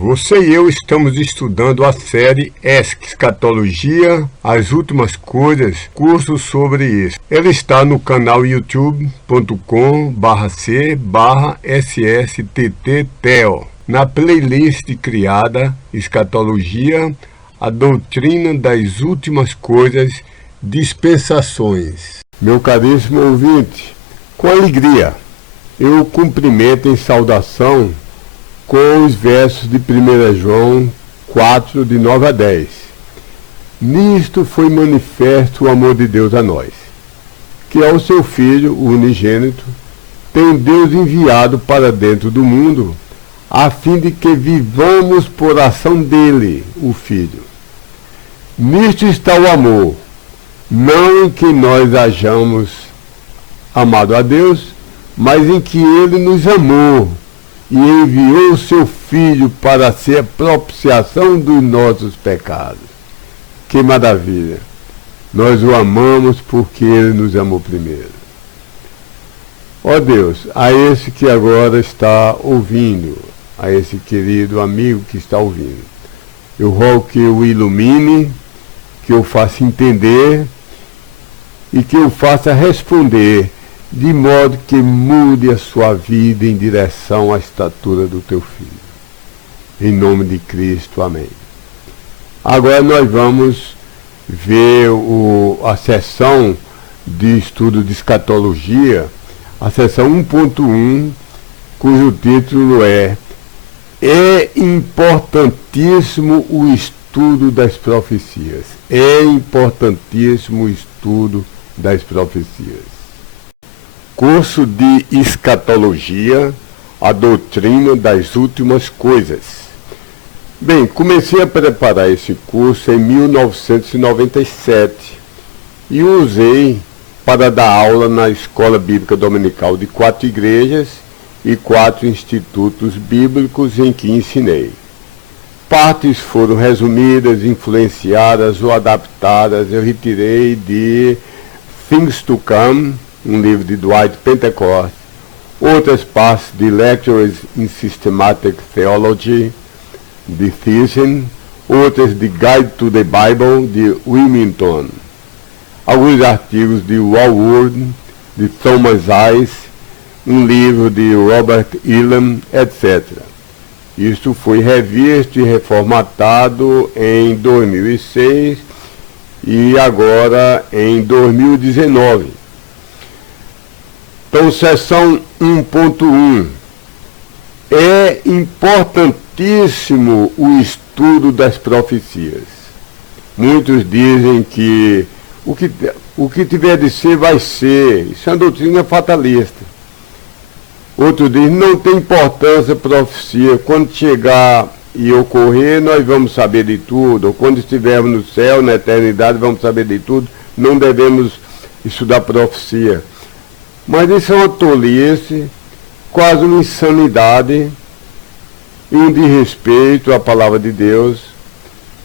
Você e eu estamos estudando a série Escatologia, as últimas coisas, curso sobre isso. Ela está no canal youtube.com/c/sstteo. Na playlist criada Escatologia, a doutrina das últimas coisas, dispensações. Meu caríssimo ouvinte, com alegria, eu cumprimento em saudação com os versos de 1 João 4, de 9 a 10. Nisto foi manifesto o amor de Deus a nós, que ao seu Filho, o unigênito, tem Deus enviado para dentro do mundo, a fim de que vivamos por ação dele, o Filho. Nisto está o amor, não em que nós hajamos amado a Deus, mas em que ele nos amou e enviou o seu Filho para ser a propiciação dos nossos pecados. Que maravilha! Nós o amamos porque ele nos amou primeiro. Ó Deus, a esse que agora está ouvindo, a esse querido amigo que está ouvindo, eu rogo que o ilumine, que eu faça entender e que eu faça responder, de modo que mude a sua vida em direção à estatura do teu Filho. Em nome de Cristo, amém. Agora nós vamos ver a sessão de estudo de escatologia, a sessão 1.1, cujo título é importantíssimo o estudo das profecias. É importantíssimo o estudo das profecias. Curso de Escatologia, a doutrina das últimas coisas. Bem, comecei a preparar esse curso em 1997 e o usei para dar aula na Escola Bíblica Dominical de 4 igrejas e 4 institutos bíblicos em que ensinei. Partes foram resumidas, influenciadas ou adaptadas. Eu retirei de Things to Come, um livro de Dwight Pentecost, outras partes de Lectures in Systematic Theology, de Thyssen, outras de Guide to the Bible, de Willmington, alguns artigos de Walwood, de Thomas Ice, um livro de Robert Elam, etc. Isto foi revisto e reformatado em 2006 e agora em 2019. Então, seção 1.1. É importantíssimo o estudo das profecias. Muitos dizem que o que tiver de ser, vai ser. Isso é uma doutrina fatalista. Outros dizem, não tem importância a profecia. Quando chegar e ocorrer, nós vamos saber de tudo. Ou quando estivermos no céu, na eternidade, vamos saber de tudo. Não devemos estudar profecia. Mas isso é uma tolice, quase uma insanidade e um desrespeito à palavra de Deus,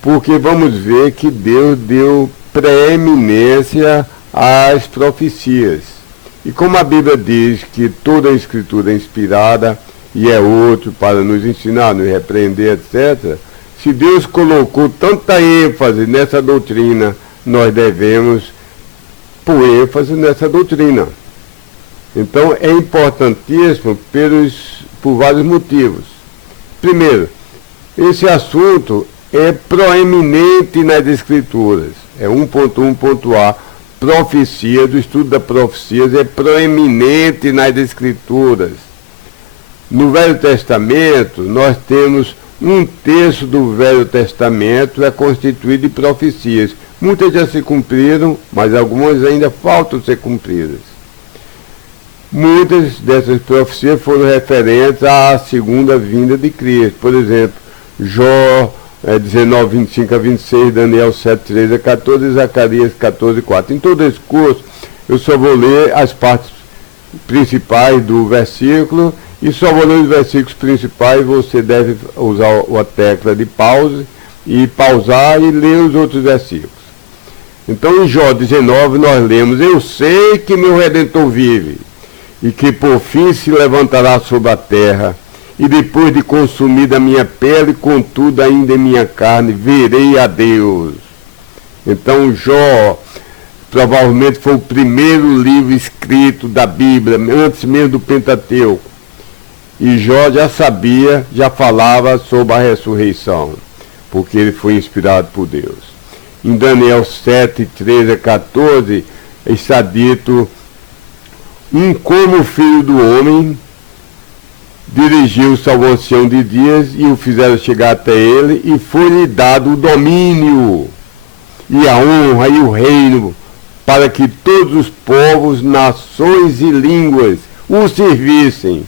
porque vamos ver que Deus deu preeminência às profecias. E como a Bíblia diz que toda a Escritura é inspirada e é útil para nos ensinar, nos repreender, etc., se Deus colocou tanta ênfase nessa doutrina, nós devemos pôr ênfase nessa doutrina. Então, é importantíssimo por vários motivos. Primeiro, esse assunto é proeminente nas Escrituras. É 1.1.a. Profecia, do estudo das profecias, é proeminente nas Escrituras. No Velho Testamento, nós temos 1/3 do Velho Testamento é constituído de profecias. Muitas já se cumpriram, mas algumas ainda faltam ser cumpridas. Muitas dessas profecias foram referentes à segunda vinda de Cristo. Por exemplo, Jó 19, 25 a 26, Daniel 7, 13 a 14, Zacarias 14, 4. Em todo esse curso, eu só vou ler as partes principais do versículo e só vou ler os versículos principais. Você deve usar a tecla de pause e pausar e ler os outros versículos. Então, em Jó 19, nós lemos: eu sei que meu Redentor vive, e que por fim se levantará sobre a terra, e depois de consumida a minha pele, contudo ainda em minha carne, verei a Deus. Então Jó provavelmente foi o primeiro livro escrito da Bíblia, antes mesmo do Pentateuco. E Jó já sabia, já falava sobre a ressurreição, porque ele foi inspirado por Deus. Em Daniel 7, 13 a 14, está dito: como o filho do homem dirigiu-se ao ancião de dias e o fizeram chegar até ele, e foi-lhe dado o domínio e a honra e o reino, para que todos os povos, nações e línguas o servissem.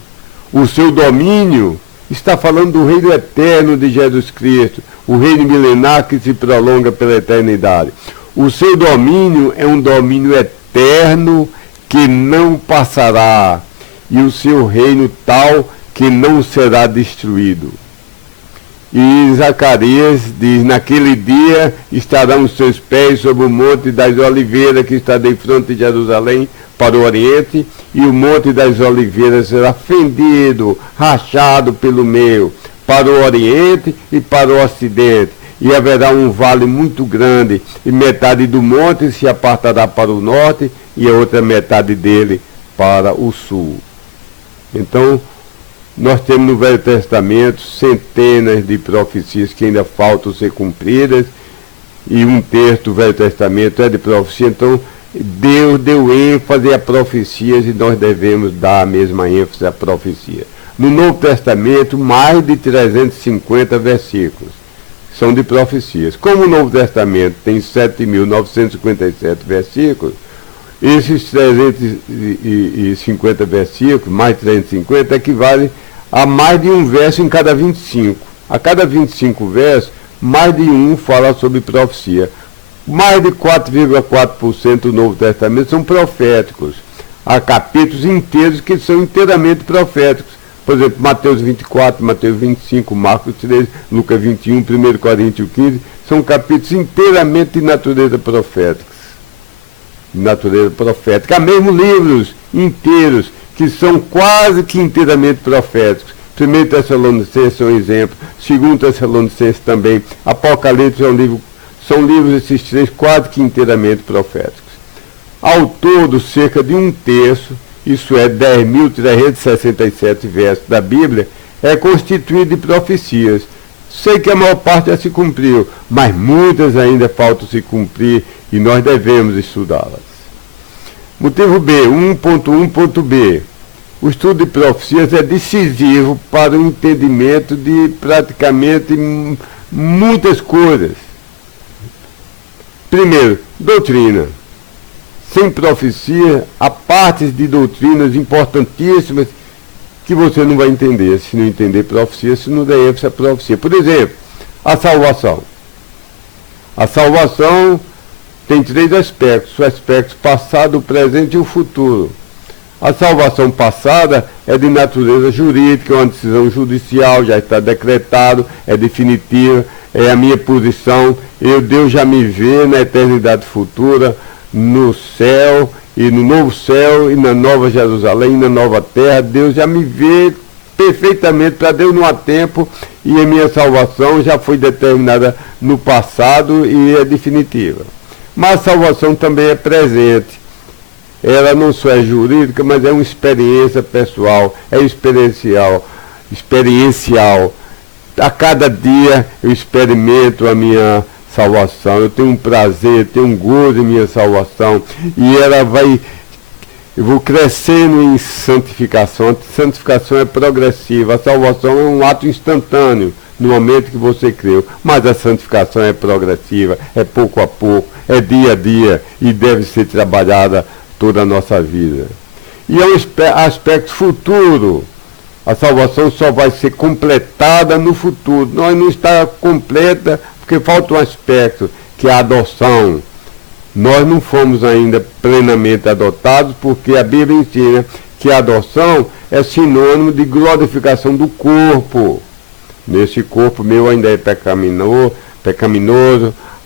O seu domínio está falando do reino eterno de Jesus Cristo, o reino milenar que se prolonga pela eternidade. O seu domínio é um domínio eterno que não passará, e o seu reino tal que não será destruído. E Zacarias diz: naquele dia estarão os seus pés sobre o monte das oliveiras que está de frente de Jerusalém para o oriente, e o monte das oliveiras será fendido, rachado pelo meio, para o oriente e para o ocidente, e haverá um vale muito grande, e metade do monte se apartará para o norte, e a outra metade dele para o sul. Então, nós temos no Velho Testamento centenas de profecias que ainda faltam ser cumpridas, e um terço do Velho Testamento é de profecia. Então, Deus deu ênfase a profecias e nós devemos dar a mesma ênfase à profecia. No Novo Testamento, mais de 350 versículos são de profecias. Como o Novo Testamento tem 7.957 versículos, esses 350 versículos, mais 350, equivalem a mais de um verso em cada 25. A cada 25 versos, mais de um fala sobre profecia. Mais de 4,4% do Novo Testamento são proféticos. Há capítulos inteiros que são inteiramente proféticos. Por exemplo, Mateus 24, Mateus 25, Marcos 13, Lucas 21, 1 Coríntios 15, são capítulos inteiramente de natureza profética. Há mesmo livros inteiros que são quase que inteiramente proféticos. 1 Tessalonicenses é um exemplo, 2 Tessalonicenses também, Apocalipse são livros esses três quase que inteiramente proféticos. Ao todo, cerca de um terço, isso é 10.367 versos da Bíblia, é constituído de profecias. Sei que a maior parte já se cumpriu, mas muitas ainda faltam se cumprir e nós devemos estudá-las. Motivo B, 1.1.b. O estudo de profecias é decisivo para o entendimento de praticamente muitas coisas. Primeiro, doutrina. Sem profecia, há partes de doutrinas importantíssimas que você não vai entender se não entender profecia, se não der ênfase à profecia. Por exemplo, a salvação. A salvação tem três aspectos: o aspecto passado, o presente e o futuro. A salvação passada é de natureza jurídica, é uma decisão judicial, já está decretado, é definitiva, é a minha posição. Deus já me vê na eternidade futura, no céu, e no novo céu, e na nova Jerusalém, na nova terra. Deus já me vê perfeitamente. Para Deus não há tempo, e a minha salvação já foi determinada no passado e é definitiva. Mas a salvação também é presente. Ela não só é jurídica, mas é uma experiência pessoal, é experiencial. A cada dia eu experimento a minha salvação, eu tenho um prazer, tenho um gozo em minha salvação, e eu vou crescendo em santificação. A santificação é progressiva, a salvação é um ato instantâneo, no momento que você creu, mas a santificação é progressiva, é pouco a pouco, é dia a dia, e deve ser trabalhada toda a nossa vida. E é um aspecto futuro. A salvação só vai ser completada no futuro. Nós não está completa porque falta um aspecto, que é a adoção. Nós não fomos ainda plenamente adotados, porque a Bíblia ensina que a adoção é sinônimo de glorificação do corpo. Nesse corpo meu ainda é pecaminoso,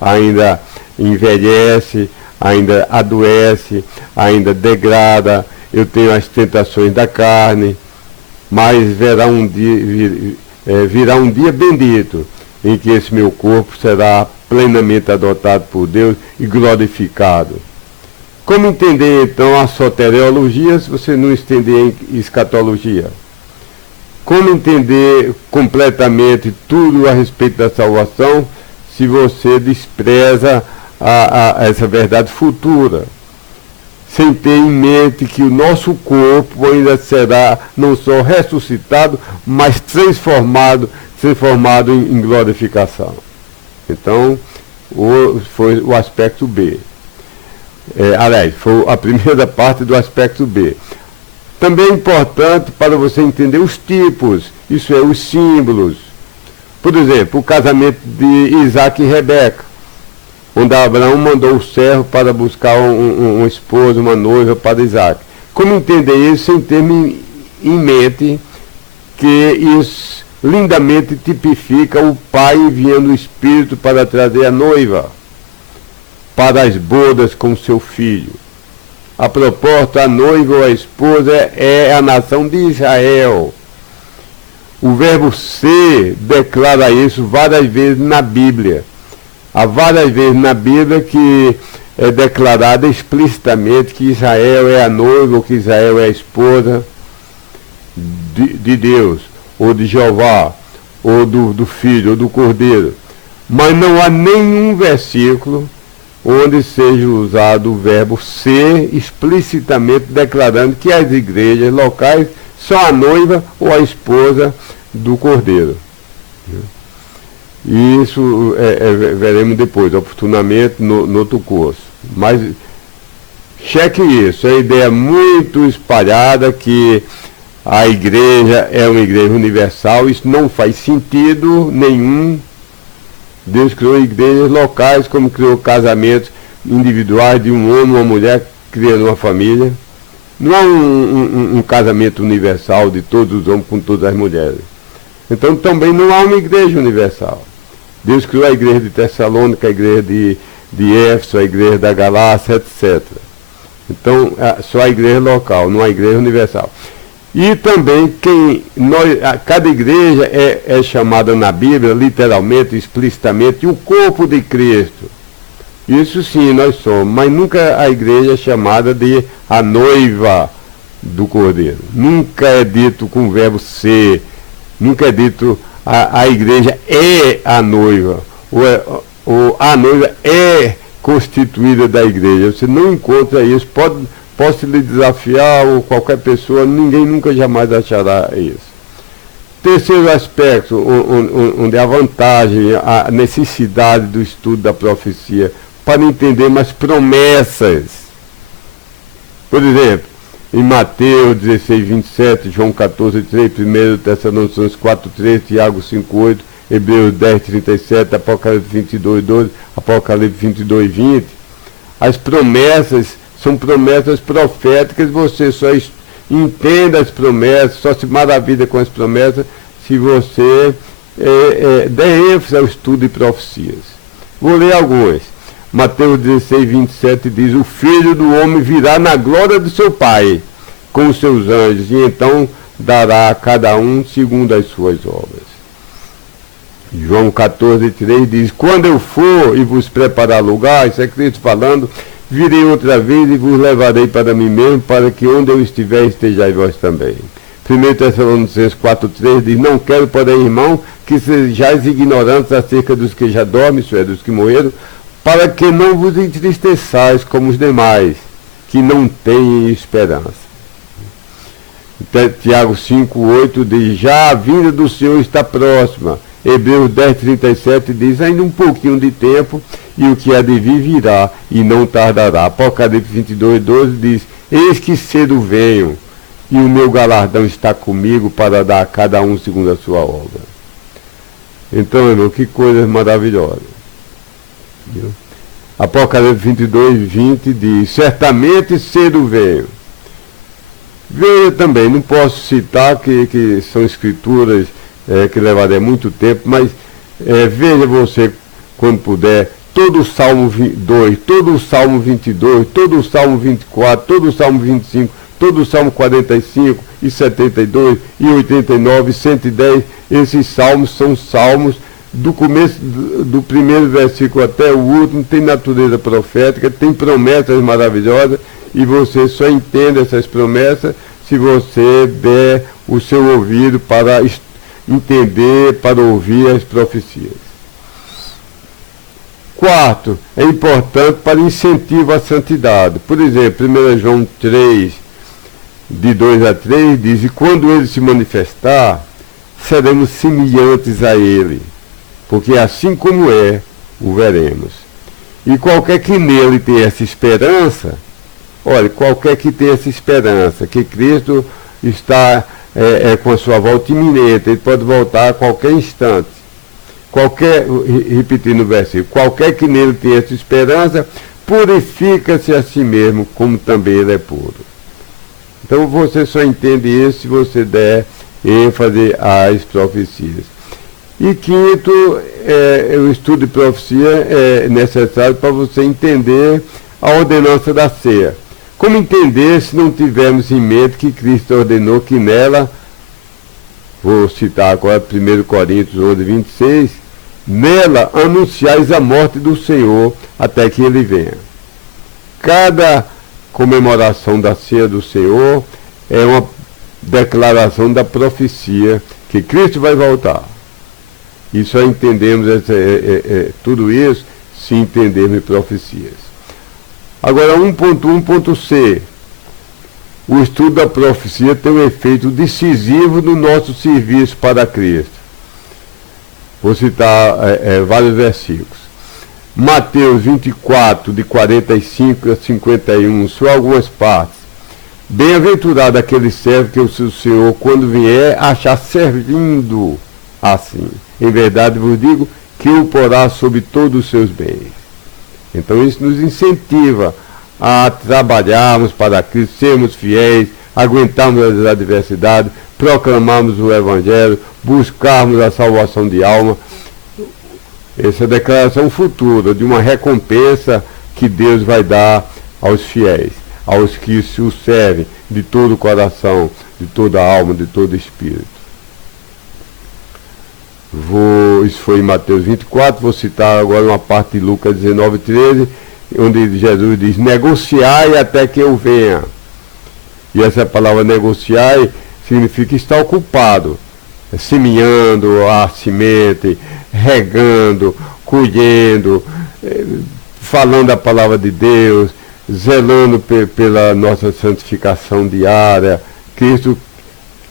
ainda envelhece, ainda adoece, ainda degrada, eu tenho as tentações da carne, mas virá um dia bendito, em que esse meu corpo será plenamente adotado por Deus e glorificado. Como entender, então, a soteriologia se você não entender a escatologia? Como entender completamente tudo a respeito da salvação se você despreza essa verdade futura? Sem ter em mente que o nosso corpo ainda será não só ressuscitado, mas transformado em glorificação. Então, foi o aspecto B. Aliás, foi a primeira parte do aspecto B. Também é importante para você entender os tipos, isso é, os símbolos. Por exemplo, o casamento de Isaac e Rebeca, onde Abraão mandou o servo para buscar um esposo, uma noiva para Isaac. Como entender isso sem ter em mente que isso lindamente tipifica o pai enviando o Espírito para trazer a noiva para as bodas com seu filho. A propósito, a noiva ou a esposa é a nação de Israel. O verbo ser declara isso várias vezes na Bíblia. Há várias vezes na Bíblia que é declarado explicitamente que Israel é a noiva ou que Israel é a esposa de Deus, ou de Jeová, ou do Filho, ou do Cordeiro. Mas não há nenhum versículo onde seja usado o verbo ser explicitamente declarando que as igrejas locais são a noiva ou a esposa do Cordeiro. E isso veremos depois, oportunamente, no outro curso. Mas cheque isso, é uma ideia muito espalhada que a igreja é uma igreja universal, isso não faz sentido nenhum. Deus criou igrejas locais, como criou casamentos individuais de um homem e uma mulher criando uma família. Não há um casamento universal de todos os homens com todas as mulheres. Então também não há uma igreja universal. Deus criou a igreja de Tessalônica, a igreja de Éfeso, a igreja da Galácia, etc. Então, só a igreja local, não a igreja universal. E também cada igreja é chamada na Bíblia, literalmente, explicitamente, o corpo de Cristo. Isso sim, nós somos, mas nunca a igreja é chamada de a noiva do Cordeiro. Nunca é dito com o verbo ser, nunca é dito a igreja é a noiva, ou a noiva é constituída da igreja. Você não encontra isso, posso lhe desafiar, ou qualquer pessoa, ninguém nunca jamais achará isso. Terceiro aspecto, onde a vantagem, a necessidade do estudo da profecia, para entender mais promessas. Por exemplo, em Mateus 16, 27, João 14, 3, 1 Tessalonicenses 4, 3, Tiago 5, 8, Hebreus 10, 37, Apocalipse 22, 12, Apocalipse 22, 20, as promessas são promessas proféticas, você só entende as promessas, só se maravilha com as promessas se você der ênfase ao estudo de profecias. Vou ler algumas. Mateus 16, 27 diz: o Filho do Homem virá na glória do seu Pai com os seus anjos, e então dará a cada um segundo as suas obras. João 14, 3 diz: quando eu for e vos preparar lugar, isso é Cristo falando, virei outra vez e vos levarei para mim mesmo, para que onde eu estiver estejais vós também. 1 Tessalonicenses 4,3 diz: não quero, porém, irmão, que sejais ignorantes acerca dos que já dormem, isso é, dos que morreram, para que não vos entristeçais como os demais, que não têm esperança. Tiago 5,8 diz: já a vinda do Senhor está próxima. Hebreus 10,37 diz: ainda um pouquinho de tempo, e o que há de vir virá, e não tardará. Apocalipse 22,12 diz: eis que cedo venho, e o meu galardão está comigo para dar a cada um segundo a sua obra. Então, irmão, que coisas maravilhosas. Apocalipse 22:20 diz: certamente cedo venho. Veja também, não posso citar que são escrituras que levaria muito tempo, mas veja você, quando puder, todo o Salmo 2, todo o Salmo 22, todo o Salmo 24, todo o Salmo 25, todo o Salmo 45, e 72, e 89, e 110, esses salmos são salmos do começo do primeiro versículo até o último, tem natureza profética, tem promessas maravilhosas, e você só entende essas promessas se você der o seu ouvido para entender, para ouvir as profecias. Quarto, é importante para incentivo à santidade. Por exemplo, 1 João 3, de 2 a 3, diz: e quando ele se manifestar, seremos semelhantes a ele, porque assim como é, o veremos. E qualquer que nele tenha essa esperança, olha, qualquer que tenha essa esperança, que Cristo está com a sua volta iminente, ele pode voltar a qualquer instante. Repetindo o versículo, qualquer que nele tenha essa esperança, purifica-se a si mesmo, como também ele é puro. Então você só entende isso se você der ênfase às profecias. E quinto, o estudo de profecia é necessário para você entender a ordenança da ceia. Como entender se não tivermos em mente que Cristo ordenou que nela, vou citar agora 1 Coríntios 11, 26, nela anunciais a morte do Senhor até que ele venha. Cada comemoração da ceia do Senhor é uma declaração da profecia que Cristo vai voltar. E só entendemos tudo isso se entendermos profecias. Agora, 1.1.c. O estudo da profecia tem um efeito decisivo no nosso serviço para Cristo. Vou citar vários versículos. Mateus 24, de 45 a 51, só algumas partes. Bem-aventurado aquele servo que o seu Senhor, quando vier, achar servindo assim. Em verdade vos digo que o porá sobre todos os seus bens. Então isso nos incentiva a trabalharmos para Cristo, sermos fiéis, aguentarmos as adversidades, proclamarmos o Evangelho, buscarmos a salvação de alma. Essa é a declaração futura de uma recompensa que Deus vai dar aos fiéis, aos que o servem de todo o coração, de toda a alma, de todo o espírito. Isso foi em Mateus 24, vou citar agora uma parte de Lucas 19, 13, onde Jesus diz: negociai até que eu venha. E essa palavra negociai significa estar ocupado, semeando a semente, regando, colhendo, falando a palavra de Deus, zelando pela nossa santificação diária.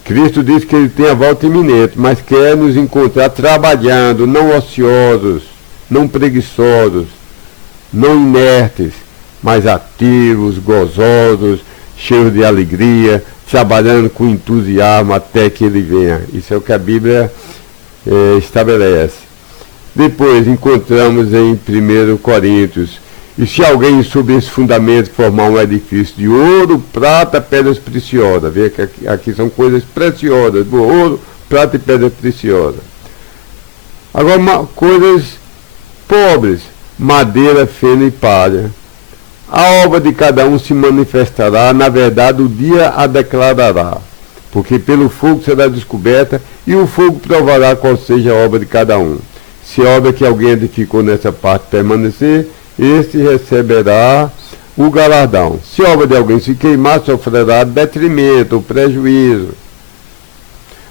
Cristo diz que ele tem a volta iminente, mas quer nos encontrar trabalhando, não ociosos, não preguiçosos, não inertes, mas ativos, gozosos, cheios de alegria, trabalhando com entusiasmo até que ele venha. Isso é o que a Bíblia estabelece. Depois encontramos em 1 Coríntios: e se alguém sob esse fundamento formar um edifício de ouro, prata, pedras preciosas, vê que aqui são coisas preciosas, do ouro, prata e pedras preciosas. Agora, coisas pobres, madeira, feno e palha. A obra de cada um se manifestará, na verdade o dia a declarará, porque pelo fogo será descoberta, e o fogo provará qual seja a obra de cada um. Se a obra que alguém edificou nessa parte permanecer, este receberá o galardão. Se a obra de alguém se queimar, sofrerá detrimento ou prejuízo.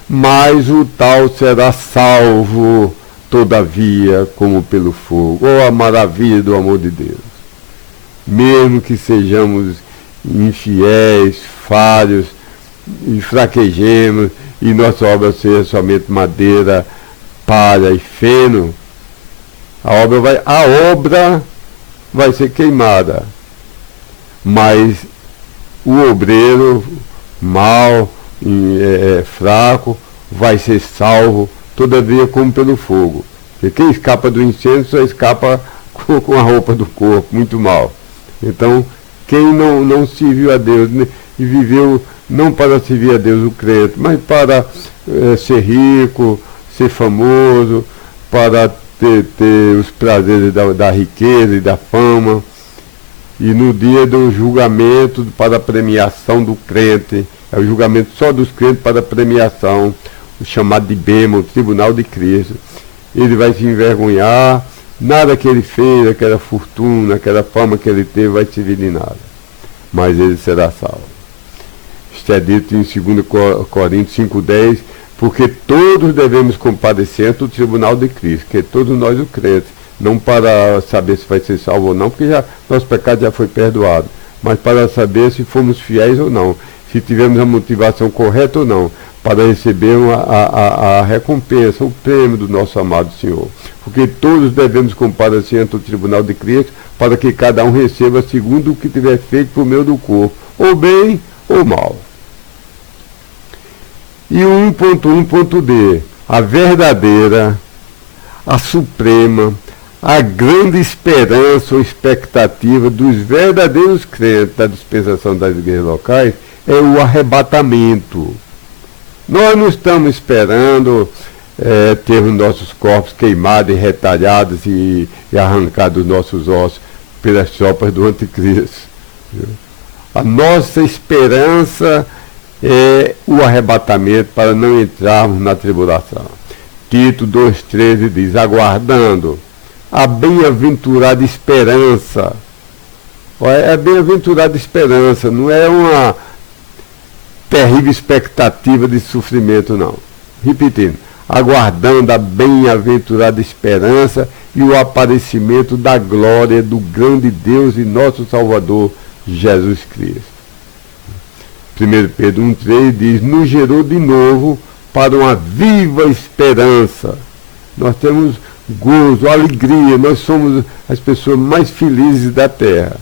Mas o tal será salvo, todavia, como pelo fogo. Oh, a maravilha do amor de Deus! Mesmo que sejamos infiéis, falhos, e fraquejemos, e nossa obra seja somente madeira, palha e feno, a obra vai ser queimada, mas o obreiro mau, fraco, vai ser salvo, todavia como pelo fogo. E quem escapa do incêndio só escapa com a roupa do corpo, muito mal. Então, quem não serviu a Deus, né, e viveu não para servir a Deus, o crente, mas para ser rico, ser famoso, para ter os prazeres da riqueza e da fama, e no dia do julgamento para a premiação do crente, é o julgamento só dos crentes para a premiação, o chamado de Bema, o tribunal de Cristo, ele vai se envergonhar, nada que ele fez, aquela fortuna, aquela fama que ele teve vai servir de nada, mas ele será salvo. Isto é dito em 2 Coríntios 5,10, porque todos devemos comparecer ante o tribunal de Cristo, que todos nós o crentes, não para saber se vai ser salvo ou não, porque nosso pecado já foi perdoado, mas para saber se fomos fiéis ou não, se tivemos a motivação correta ou não, para receber a recompensa, o prêmio do nosso amado Senhor. Porque todos devemos comparecer ante o tribunal de Cristo, para que cada um receba segundo o que tiver feito por meio do corpo, ou bem ou mal. E o 1.1.d, a verdadeira, a suprema, a grande esperança ou expectativa dos verdadeiros crentes da dispensação das igrejas locais é o arrebatamento. Nós não estamos esperando ter os nossos corpos queimados e retalhados e arrancados dos nossos ossos pelas tropas do anticristo. A nossa esperança é o arrebatamento para não entrarmos na tribulação. Tito 2,13 diz, aguardando a bem-aventurada esperança. É a bem-aventurada esperança, não é uma terrível expectativa de sofrimento, não. Repetindo, aguardando a bem-aventurada esperança e o aparecimento da glória do grande Deus e nosso Salvador, Jesus Cristo. 1 Pedro 1,3 diz, nos gerou de novo para uma viva esperança. Nós temos gozo, alegria, nós somos as pessoas mais felizes da terra,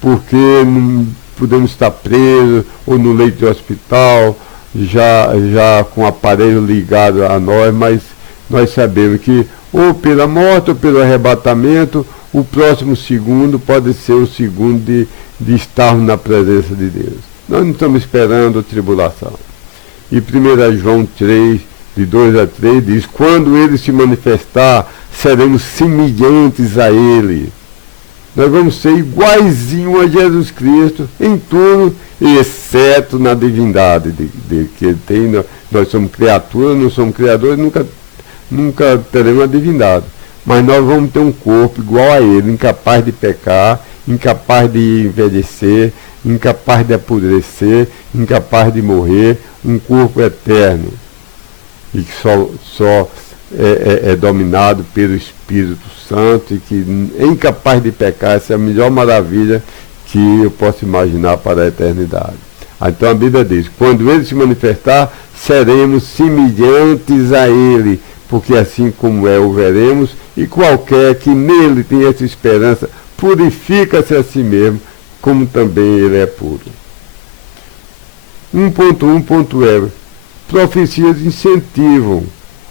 porque não podemos estar presos ou no leito de hospital, já com o aparelho ligado a nós, mas nós sabemos que ou pela morte ou pelo arrebatamento, o próximo segundo pode ser o segundo de estarmos na presença de Deus. Nós não estamos esperando tribulação. E 1 João 3, de 2 a 3, diz, quando ele se manifestar, seremos semelhantes a ele. Nós vamos ser iguaizinho a Jesus Cristo em tudo, exceto na divindade de que ele tem. Nós somos criaturas, não somos criadores, nunca teremos a divindade. Mas nós vamos ter um corpo igual a ele, incapaz de pecar, incapaz de envelhecer, incapaz de apodrecer, incapaz de morrer, um corpo eterno e que só é dominado pelo Espírito Santo e que é incapaz de pecar. Essa é a melhor maravilha que eu posso imaginar para a eternidade. Então a Bíblia diz, quando ele se manifestar, seremos semelhantes a ele, porque assim como é, o veremos, e qualquer que nele tem essa esperança, purifica-se a si mesmo, como também ele é puro. 1.1.e profecias incentivam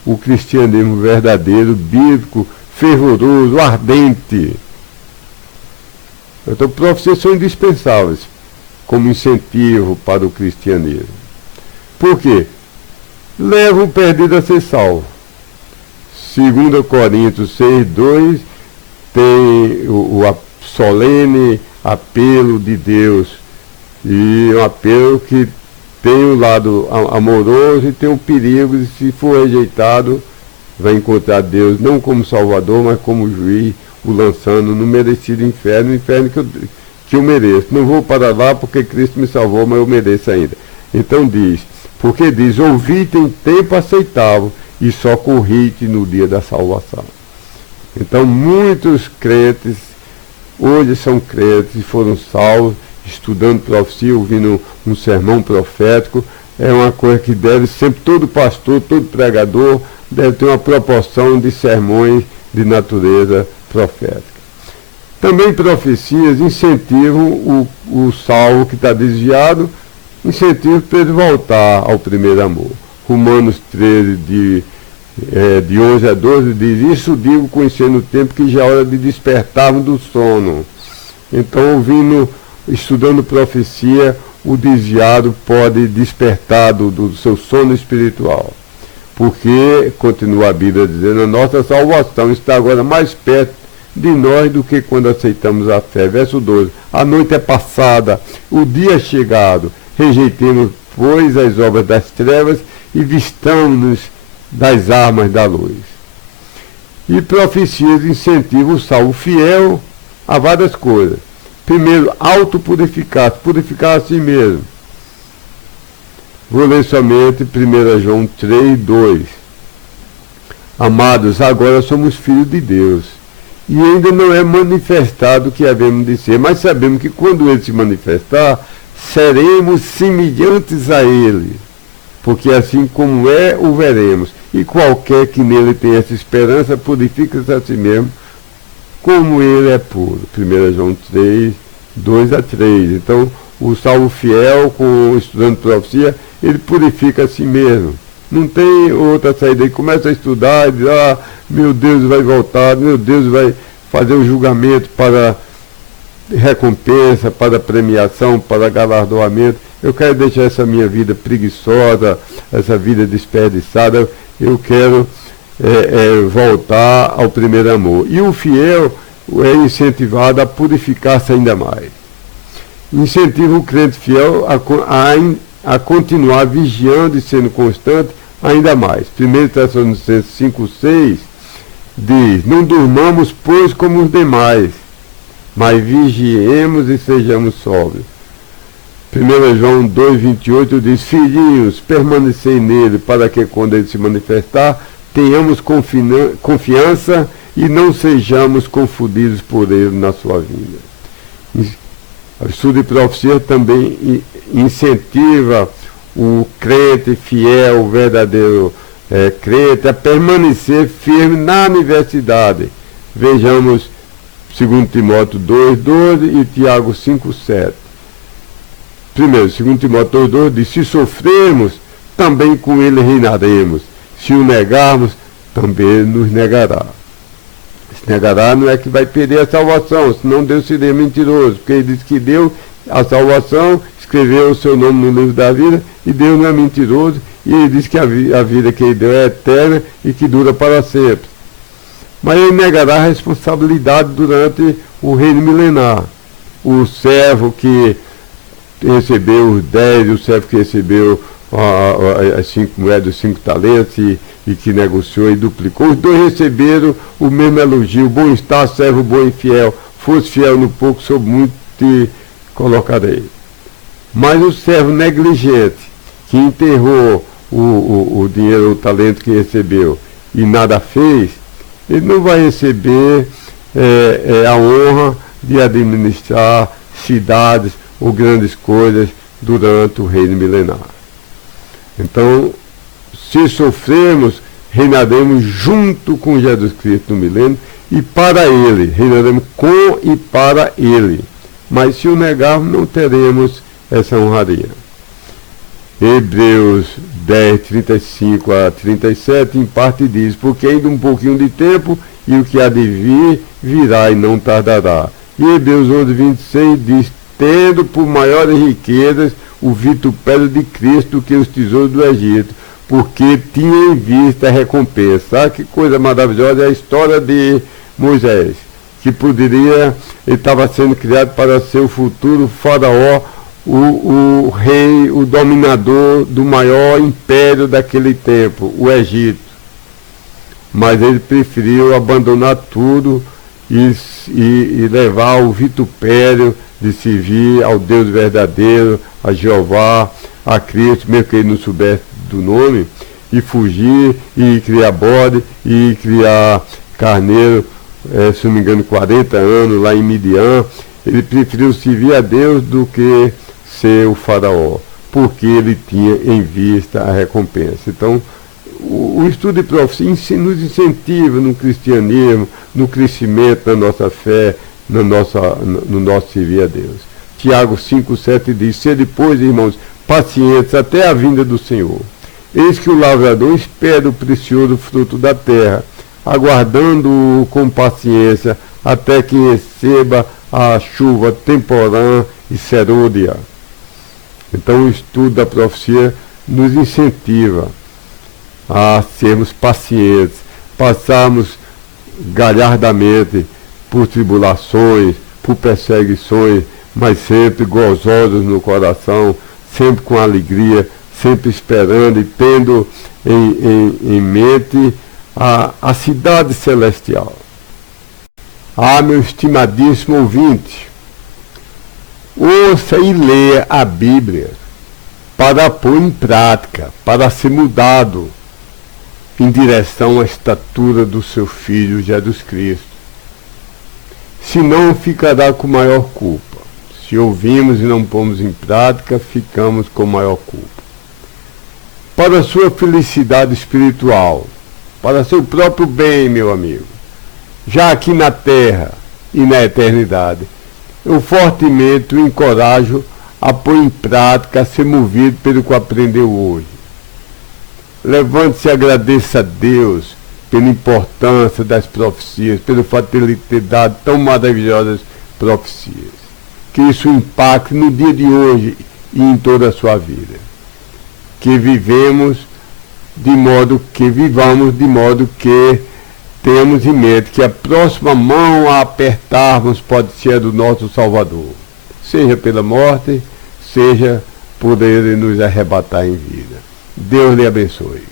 o cristianismo verdadeiro, bíblico, fervoroso, ardente. Então, profecias são indispensáveis como incentivo para o cristianismo. Por quê? Levam o perdido a ser salvo. 2 Coríntios 6,2 tem o solene apelo de Deus, e um apelo que tem o lado amoroso e tem o perigo de, se for rejeitado, vai encontrar Deus não como Salvador, mas como juiz, o lançando no merecido inferno, o inferno que eu mereço. Não vou para lá porque Cristo me salvou, mas eu mereço ainda. Então diz, porque diz, ouvi-te em tempo aceitável e socorri-te no dia da salvação. Então muitos crentes hoje são crentes e foram salvos, estudando profecia, ouvindo um sermão profético. É uma coisa que deve sempre, todo pastor, todo pregador, deve ter uma proporção de sermões de natureza profética. Também profecias incentivam o salvo que está desviado, incentivam para ele voltar ao primeiro amor. Romanos 13, de 11 a 12, diz, isso digo conhecendo o tempo que já é hora de despertarmos do sono. Então, estudando profecia, o desviado pode despertar do seu sono espiritual. Porque, continua a Bíblia dizendo, a nossa salvação está agora mais perto de nós do que quando aceitamos a fé. Verso 12. A noite é passada, o dia é chegado. Rejeitemos, pois, as obras das trevas e vistamos-nos das armas da luz. E profecias incentivam o salvo fiel a várias coisas. Primeiro, autopurificar-se, purificar a si mesmo. Vou ler somente 1 João 3, 2. Amados, agora somos filhos de Deus, e ainda não é manifestado o que havemos de ser, mas sabemos que quando ele se manifestar, seremos semelhantes a ele, porque assim como é, o veremos. E qualquer que nele tenha essa esperança, purifica-se a si mesmo, como ele é puro. 1 João 3, 2 a 3. Então, o salvo fiel, com estudando profecia, ele purifica a si mesmo. Não tem outra saída. Ele começa a estudar e diz, meu Deus vai voltar, meu Deus vai fazer o julgamento para recompensa, para premiação, para galardoamento. Eu quero deixar essa minha vida preguiçosa, essa vida desperdiçada. Eu quero voltar ao primeiro amor. E o fiel é incentivado a purificar-se ainda mais. Incentiva o crente fiel a continuar vigiando e sendo constante ainda mais. 1 Tessalonicenses 5,6 diz, não durmamos, pois, como os demais, mas vigiemos e sejamos sóbrios. 1 João 2,28 diz, filhinhos, permanecei nele, para que quando ele se manifestar, tenhamos confiança e não sejamos confundidos por ele na sua vinda. O estudo de profecia também incentiva o crente fiel, o verdadeiro crente, a permanecer firme na universidade. Vejamos 2 Timóteo 2,12 e Tiago 5,7. Primeiro, 2 Timóteo 2,12 diz, se sofrermos, também com ele reinaremos. Se o negarmos, também nos negará. Se negará não é que vai perder a salvação, senão Deus seria mentiroso, porque ele diz que deu a salvação, escreveu o seu nome no livro da vida, e Deus não é mentiroso, e ele diz que a vida que ele deu é eterna e que dura para sempre. Mas ele negará a responsabilidade durante o reino milenar. O servo que recebeu os 10, o servo que recebeu as 5 moedas, os 5 talentos e que negociou e duplicou, os dois receberam o mesmo elogio, bom está, servo bom e fiel, fosse fiel no pouco, sobre muito te colocarei. Mas o servo negligente, que enterrou o dinheiro, o talento que recebeu e nada fez, ele não vai receber a honra de administrar cidades ou grandes coisas durante o reino milenar. Então, se sofrermos, reinaremos junto com Jesus Cristo no milênio e para ele, reinaremos com e para ele. Mas se o negarmos, não teremos essa honraria. Hebreus 10, 35 a 37, em parte diz, porque ainda um pouquinho de tempo e o que há de vir, virá e não tardará. E Hebreus 11, 26 diz, tendo por maiores riquezas o vitupério de Cristo que os tesouros do Egito, porque tinha em vista a recompensa. Que coisa maravilhosa é a história de Moisés, que ele estava sendo criado para ser o futuro faraó, o rei, o dominador do maior império daquele tempo, o Egito. Mas ele preferiu abandonar tudo e levar o vitupério de servir ao Deus verdadeiro, a Jeová, a Cristo, mesmo que ele não soubesse do nome, e fugir, e criar bode, e criar carneiro, se não me engano, 40 anos lá em Midian. Ele preferiu servir a Deus do que ser o faraó, porque ele tinha em vista a recompensa. Então, o estudo de profecia nos incentiva no cristianismo, no crescimento da nossa fé, no nosso servir a Deus. Tiago 5,7 diz, sede, pois, irmãos, pacientes até a vinda do Senhor. Eis que o lavrador espera o precioso fruto da terra, aguardando-o com paciência, até que receba a chuva temporã e serôdia. Então o estudo da profecia nos incentiva a sermos pacientes, passarmos galhardamente, por tribulações, por perseguições, mas sempre gozosos no coração, sempre com alegria, sempre esperando e tendo em mente a cidade celestial. Ah, meu estimadíssimo ouvinte, ouça e leia a Bíblia para pôr em prática, para ser mudado em direção à estatura do seu Filho Jesus Cristo. Senão ficará com maior culpa. Se ouvimos e não pomos em prática, ficamos com maior culpa. Para a sua felicidade espiritual, para seu próprio bem, meu amigo, já aqui na terra e na eternidade, eu fortemente o encorajo a pôr em prática, a ser movido pelo que aprendeu hoje. Levante-se e agradeça a Deus pela importância das profecias, pelo fato de Ele ter dado tão maravilhosas profecias. Que isso impacte no dia de hoje e em toda a sua vida. Que vivamos de modo que tenhamos em mente que a próxima mão a apertarmos pode ser a do nosso Salvador, seja pela morte, seja por Ele nos arrebatar em vida. Deus lhe abençoe.